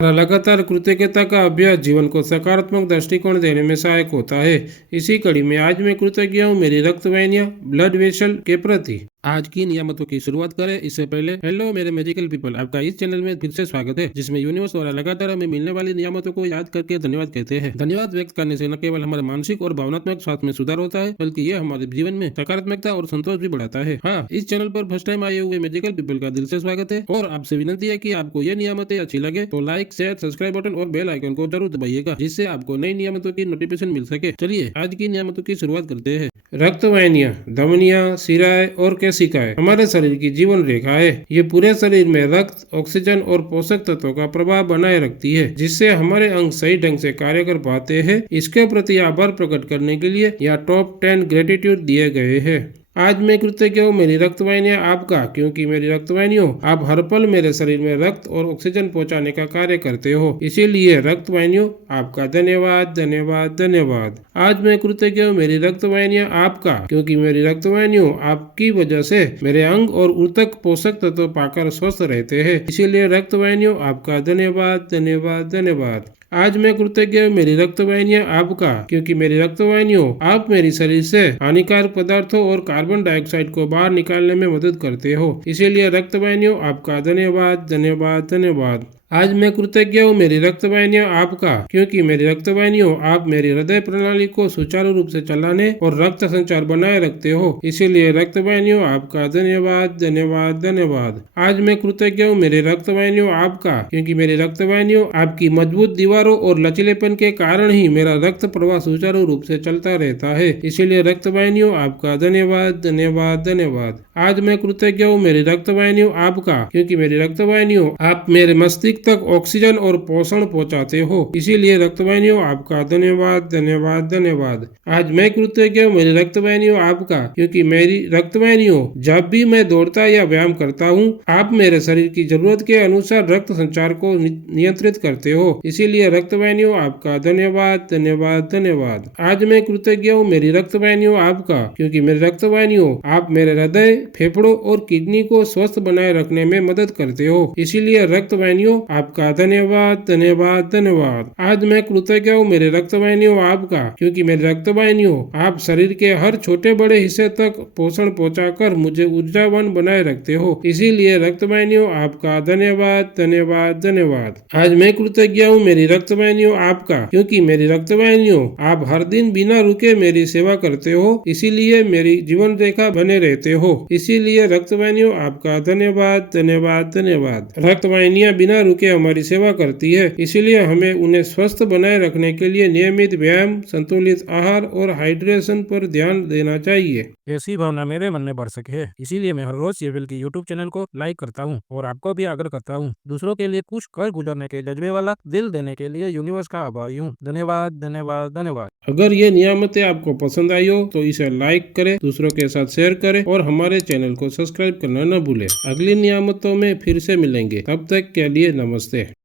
लगातार कृतज्ञता का अभ्यास जीवन को सकारात्मक दृष्टिकोण देने में सहायक होता है। इसी कड़ी में आज मैं कृतज्ञ हूँ मेरी रक्त वाहिनियाँ ब्लड वेसल के प्रति। आज की नियामतों की शुरुआत करें इससे पहले हेलो मेरे मैजिकल पीपल, आपका इस चैनल में फिर से स्वागत है, जिसमें यूनिवर्स द्वारा लगातार हमें मिलने वाली नियामतों को याद करके धन्यवाद कहते हैं। धन्यवाद व्यक्त करने से न केवल हमारे मानसिक और भावनात्मक स्वास्थ्य में सुधार होता है, बल्कि ये हमारे जीवन में सकारात्मकता और संतोष भी बढ़ाता है। हाँ, इस चैनल पर फर्स्ट टाइम आए हुए मैजिकल पीपल का दिल से स्वागत है और आपसे विनती है कि आपको ये नियामतें अच्छी लगे तो लाइक शेयर सब्सक्राइब बटन और बेल आइकन को जरूर दबाइएगा, जिससे आपको नई नियामतों की नोटिफिकेशन मिल सके। चलिए आज की नियामतों की शुरुआत करते हैं। रक्त वाहिनियाँ, धमनियाँ, शिराएं और केशिकाएं हमारे शरीर की जीवन रेखा है। ये पूरे शरीर में रक्त, ऑक्सीजन और पोषक तत्वों का प्रभाव बनाए रखती है, जिससे हमारे अंग सही ढंग से कार्य कर पाते हैं। इसके प्रति आभार प्रकट करने के लिए यहाँ टॉप 10 ग्रेटिट्यूड दिए गए हैं। आज मैं कृतज्ञ हूँ मेरी रक्तवाहिनियाँ आपका, क्योंकि मेरी रक्तवाहिनियों आप हर पल मेरे शरीर में रक्त और ऑक्सीजन पहुँचाने का कार्य करते हो। इसीलिए रक्तवाहिनियों आपका धन्यवाद धन्यवाद धन्यवाद। आज मैं कृतज्ञ हूँ मेरी रक्तवाहिनियाँ आपका, क्योंकि मेरी रक्तवाहिनियों आपकी वजह से मेरे अंग और ऊतक पोषक तत्व पाकर स्वस्थ रहते हैं। इसीलिए रक्तवाहिनियों आपका धन्यवाद धन्यवाद धन्यवाद। आज मैं कृतज्ञ हूँ मेरी रक्तवाहिनियाँ आपका, क्योंकि मेरी रक्तवाहिनियों आप मेरे शरीर से हानिकारक पदार्थों और कार्बन डाइऑक्साइड को बाहर निकालने में मदद करते हो। इसीलिए रक्तवाहिनियों आपका धन्यवाद धन्यवाद धन्यवाद। आज मैं कृतज्ञ हूँ मेरी रक्तवाहिनियाँ आपका, क्योंकि मेरी रक्तवाहिनियों आप मेरी हृदय प्रणाली को सुचारू रूप से चलाने और रक्त संचार बनाए रखते हो। इसीलिए रक्तवाहिनियों आपका धन्यवाद धन्यवाद धन्यवाद। आज मैं कृतज्ञ हूँ मेरी रक्तवाहिनियों आपका, क्योंकि मेरी रक्तवाहिनियों आपकी मजबूत दीवारों और लचीलेपन के कारण ही मेरा रक्त प्रवाह सुचारू रूप से चलता रहता है। इसीलिए रक्तवाहिनियों आपका धन्यवाद धन्यवाद धन्यवाद। आज मैं कृतज्ञ हूँ मेरी रक्तवाहिनियों आपका, क्योंकि मेरी रक्तवाहिनियों आप मेरे मस्तिष्क तक ऑक्सीजन और पोषण पहुंचाते हो। इसीलिए रक्तवाहिनियों आपका धन्यवाद धन्यवाद धन्यवाद। आज मैं कृतज्ञ हूँ मेरी रक्तवाहिनियों आपका, क्योंकि मेरी रक्तवाहिनियों जब भी मैं दौड़ता या व्यायाम करता हूँ आप मेरे शरीर की जरूरत के अनुसार रक्त संचार को नियंत्रित करते हो। इसीलिए रक्तवाहिनियों आपका धन्यवाद धन्यवाद धन्यवाद। आज मैं कृतज्ञ हूँ मेरी रक्तवाहिनियों आपका, क्योंकि मेरी रक्तवाहिनियों आप मेरे हृदय, फेफड़ों और किडनी को स्वस्थ बनाए रखने में मदद करते हो। इसीलिए रक्तवाहिनियों आपका धन्यवाद धन्यवाद धन्यवाद। आज मैं कृतज्ञ हूँ मेरे रक्तवाहिनियों आपका, क्योंकि मेरे रक्तवाहिनियों आप शरीर के हर छोटे बड़े हिस्से तक पोषण पहुँचाकर मुझे ऊर्जावान बनाए रखते हो। इसीलिए रक्तवाहिनियों आपका धन्यवाद धन्यवाद धन्यवाद। आज मैं कृतज्ञ हूँ मेरी रक्तवाहिनियों आपका, क्योंकि मेरी रक्तवाहिनियों आप हर दिन बिना रुके मेरी सेवा करते हो। इसीलिए मेरी जीवन रेखा बने रहते हो। इसीलिए रक्तवाहिनियों आपका धन्यवाद धन्यवाद धन्यवाद। रक्तवाहिनियाँ बिना रुके हमारी सेवा करती है, इसीलिए हमें उन्हें स्वस्थ बनाए रखने के लिए नियमित व्यायाम, संतुलित आहार और हाइड्रेशन पर ध्यान देना चाहिए। ऐसी भावना मेरे मन में बढ़ सके, इसीलिए मैं हर रोज सीरियल की यूट्यूब चैनल को लाइक करता हूँ और आपको भी आग्रह करता हूँ दूसरों के लिए कुछ कर गुजरने के जज्बे वाला दिल देने के लिए यूनिवर्स का आभारी हूँ। धन्यवाद धन्यवाद धन्यवाद। अगर ये नियामतें आपको पसंद आई हो तो इसे लाइक करें, दूसरों के साथ शेयर करें और हमारे चैनल को सब्सक्राइब करना न भूलें। अगली नियामतों में फिर से मिलेंगे, तब तक के लिए नमस्ते।